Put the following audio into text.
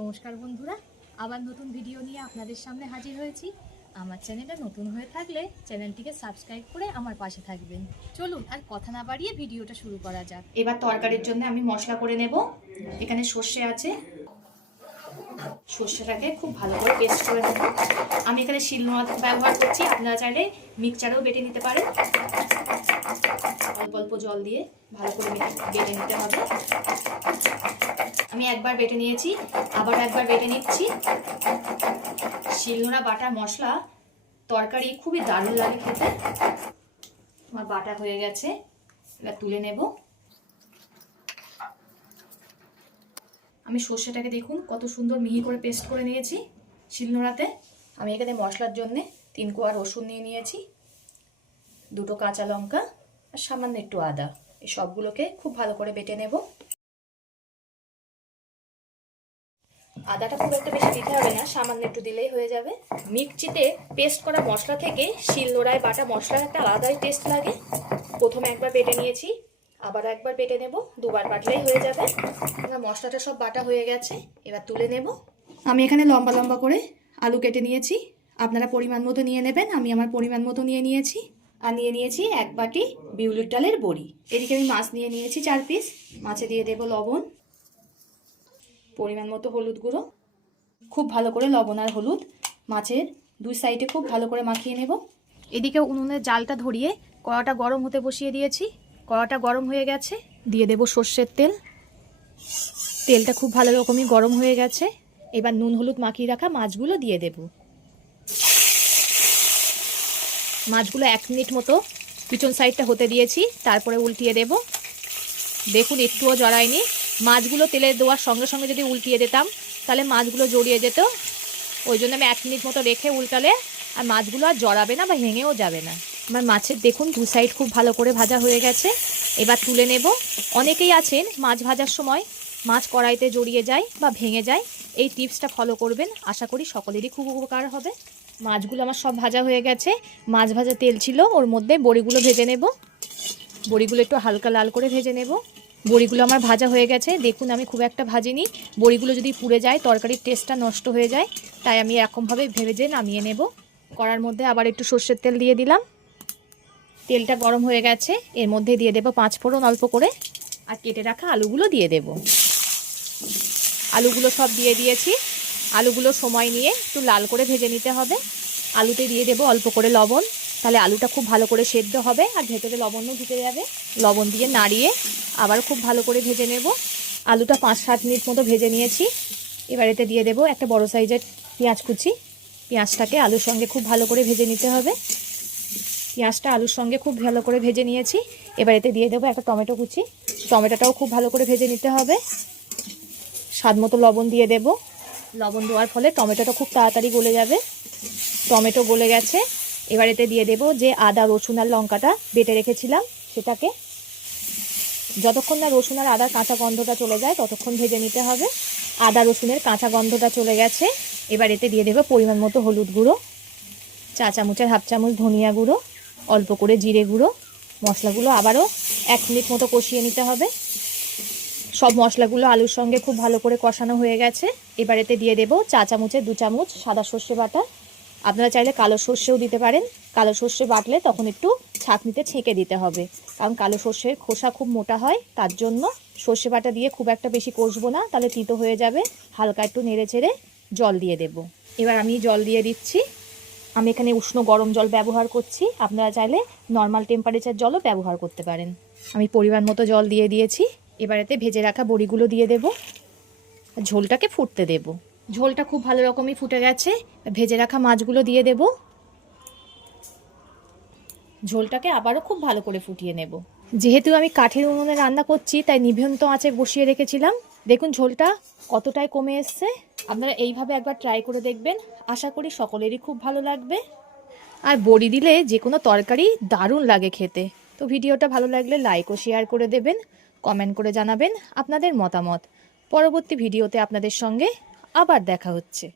নমস্কার বন্ধুরা, আবার নতুন ভিডিও নিয়ে আপনাদের সামনে হাজির হয়েছি। আমার চ্যানেলটা নতুন হয়ে থাকলে চ্যানেলটিকে সাবস্ক্রাইব করে আমার পাশে থাকবেন। চলুন আর কথা না বাড়িয়ে ভিডিওটা শুরু করা যাক। এবার তরকারির জন্য আমি মশলা করে নেব। এখানে সর্ষে আছে। সর্ষেটাকে খুব ভালো করে পেস্ট করে নেব। আমি এখানে শিলনোড়া ব্যবহার করছি। আপনারা চাইলে মিক্সচারেও বেটে নিতে পারেন। অল্প অল্প জল দিয়ে ভালো করে বেটে নিতে হবে। আমি একবার বেটে নিয়েছি, আবার একবার বেটে নিচ্ছি। শিলনোড়া বাটা মশলা তরকারি খুবই দারুণ লাগে খেতে। আমার বাটা হয়ে গেছে, এবার তুলে নেব। আমি সর্ষেটাকে দেখুন, কত সুন্দর মিহি করে পেস্ট করে নিয়েছি শিলনোড়াতে। আমি এখানে মশলার জন্য তিন কোয়া রসুন নিয়ে নিয়েছি, দুটো কাঁচা লঙ্কা, আর সামান্য একটু আদা। এই সবগুলোকে খুব ভালো করে বেটে নেব। আদাটা খুব একটা বেশি দিতে হবে না, সামান্য একটু দিলেই হয়ে যাবে। মিক্সিতে পেস্ট করা মশলা থেকে শিলনোড়ায় বাটা মশলার একটা আলাদাই টেস্ট লাগে। প্রথমে একবার বেটে নিয়েছি আবার একবার বেটে নেব, দুবার বাটলেই হয়ে যাবে। মশলাটা সব বাটা হয়ে গেছে, এবার তুলে নেব। আমি এখানে লম্বা লম্বা করে আলু কেটে নিয়েছি। আপনারা পরিমাণ মতো নিয়ে নেবেন, আমি আমার পরিমাণ মতো নিয়ে নিয়েছি। আর নিয়ে নিয়েছি এক বাটি বিউলির ডালের বড়ি। এদিকে আমি মাছ নিয়ে নিয়েছি চার পিস মাছে দিয়ে দেব লবণ। পরিমাণ মতো হলুদ গুঁড়ো, খুব ভালো করে লবণ আর হলুদ, মাছের দুই সাইডে খুব ভালো করে মাখিয়ে নেব। এদিকে উনুনের জালটা ধরিয়ে কড়াটা গরম হতে বসিয়ে দিয়েছি। কড়াটা গরম হয়ে গেছে, দিয়ে দেব সর্ষের তেল। তেলটা খুব ভালো রকমই গরম হয়ে গেছে। এবার নুন হলুদ মাখিয়ে রাখা মাছগুলো দিয়ে দেব। মাছগুলো এক মিনিট মতো পিছন সাইডটা হতে দিয়েছি, তারপরে উল্টিয়ে দেব। দেখুন, একটুও জড়ায়নি। মাছগুলো তেলে দেওয়ার সঙ্গে সঙ্গে যদি উল্টিয়ে দিতাম, তাহলে মাছগুলো জড়িয়ে যেত। ওই জন্য আমি এক মিনিট মতো রেখে উল্টালে আর মাছগুলো আর জড়াবে না বা ভেঙেও যাবে না। আমার মাছের দেখুন, দু সাইড খুব ভালো করে ভাজা হয়ে গেছে। এবার তুলে নেব। অনেকেই আছেন মাছ ভাজার সময় মাছ কড়াইতে জড়িয়ে যায় বা ভেঙে যায়। এই টিপসটা ফলো করবেন। আশা করি সকলেরই খুব উপকার হবে। মাছগুলো আমার সব ভাজা হয়ে গেছে। মাছ ভাজা তেল ছিল, ওর মধ্যে বড়িগুলো ভেজে নেব। বড়িগুলো একটু হালকা লাল করে ভেজে নেব। বড়িগুলো আমার ভাজা হয়ে গেছে। দেখুন, আমি খুব একটা ভাজিনি। বড়িগুলো যদি পুড়ে যায়, তরকারির টেস্টটা নষ্ট হয়ে যায়, তাই আমি এরকমভাবে ভেজে নামিয়ে নেব। কড়ার মধ্যে আবার একটু সর্ষের তেল দিয়ে দিলাম। তেলটা গরম হয়ে গেছে। এর মধ্যে দিয়ে দেব পাঁচ ফোড়ন অল্প করে আর কেটে রাখা আলুগুলো দিয়ে দেব। আলুগুলো সব দিয়ে দিয়েছি। আলুগুলো সময় নিয়ে একটু লাল করে ভেজে নিতে হবে। আলুতে দিয়ে দেব অল্প করে লবণ। তাহলে আলুটা খুব ভালো করে সেদ্ধ হবে আর ভেতরে লবণও ঢুকে যাবে। লবণ দিয়ে নাড়িয়ে আবার খুব ভালো করে ভেজে নেব। আলুটা পাঁচ সাত মিনিট মতো ভেজে নিয়েছি। এবার এতে দিয়ে দেব একটা বড় সাইজের পেঁয়াজ কুচি। পেঁয়াজটাকে আলুর সঙ্গে খুব ভালো করে ভেজে নিতে হবে। পেঁয়াজটা আলুর সঙ্গে খুব ভালো করে ভেজে নিয়েছি। এবার এতে দিয়ে দেবো একটা টমেটো কুচি। টমেটোটাও খুব ভালো করে ভেজে নিতে হবে। স্বাদ মতো লবণ দিয়ে দেব। লবণ দেওয়ার ফলে টমেটোটা খুব তাড়াতাড়ি গলে যাবে। টমেটো গলে গেছে। এবার এতে দিয়ে দেব যে আদা, রসুন আর লঙ্কাটা বেটে রেখেছিলাম সেটাকে। যতক্ষণ না রসুন আর আদার কাঁচা গন্ধটা চলে যায়, ততক্ষণ ভেজে নিতে হবে। আদা, রসুনের কাঁচা গন্ধটা চলে গেছে। এবার এতে দিয়ে দেবো পরিমাণ মতো হলুদ গুঁড়ো, চা চামচের হাফ চামচ ধনিয়া গুঁড়ো, অল্প করে জিরে গুঁড়ো। মশলাগুলো আবারও এক মিনিট মতো কষিয়ে নিতে হবে। সব মশলাগুলো আলুর সঙ্গে খুব ভালো করে কষানো হয়ে গেছে। এবার এতে দিয়ে দেবো চা চামচের দু চামচ সাদা সর্ষে বাটা আপনারা চাইলে কালো সর্ষেও দিতে পারেন। কালো সর্ষে বাটলে তখন একটু ছাঁকনিতে ছেঁকে দিতে হবে। কারণ কালো সর্ষের খোসা খুব মোটা হয়, তার জন্য সর্ষে বাটা দিয়ে খুব একটা বেশি কষবো না, তাহলে তিতো হয়ে যাবে। হালকা একটু নেড়ে চেড়ে জল দিয়ে দেব। এবার আমি জল দিয়ে দিচ্ছি। আমি এখানে উষ্ণ গরম জল ব্যবহার করছি। আপনারা চাইলে নর্মাল টেম্পারেচার জলও ব্যবহার করতে পারেন। আমি পরিমাণ মতো জল দিয়ে দিয়েছি। এবার এতে ভেজে রাখা বড়িগুলো দিয়ে দেব। ঝোলটাকে ফুটতে দেব। ঝোলটা খুব ভালো রকমই ফুটে গেছে। ভেজে রাখা মাছগুলো দিয়ে দেব। ঝোলটাকে আবারও খুব ভালো করে ফুটিয়ে নেব। যেহেতু আমি কাঠের উনুনে রান্না করছি, তাই নিভন্ত আঁচে বসিয়ে রেখেছিলাম। দেখুন ঝোলটা কতটাই কমে এসছে। আপনারা এইভাবে একবার ট্রাই করে দেখবেন। আশা করি সকলেরই খুব ভালো লাগবে। আর বড়ি দিলে যে কোনো তরকারি দারুণ লাগে খেতে। তো ভিডিওটা ভালো লাগলে লাইক ও শেয়ার করে দেবেন কমেন্ট করে জানাবেন আপনাদের মতামত। পরবর্তী ভিডিওতে আপনাদের সঙ্গে আবার দেখা হচ্ছে।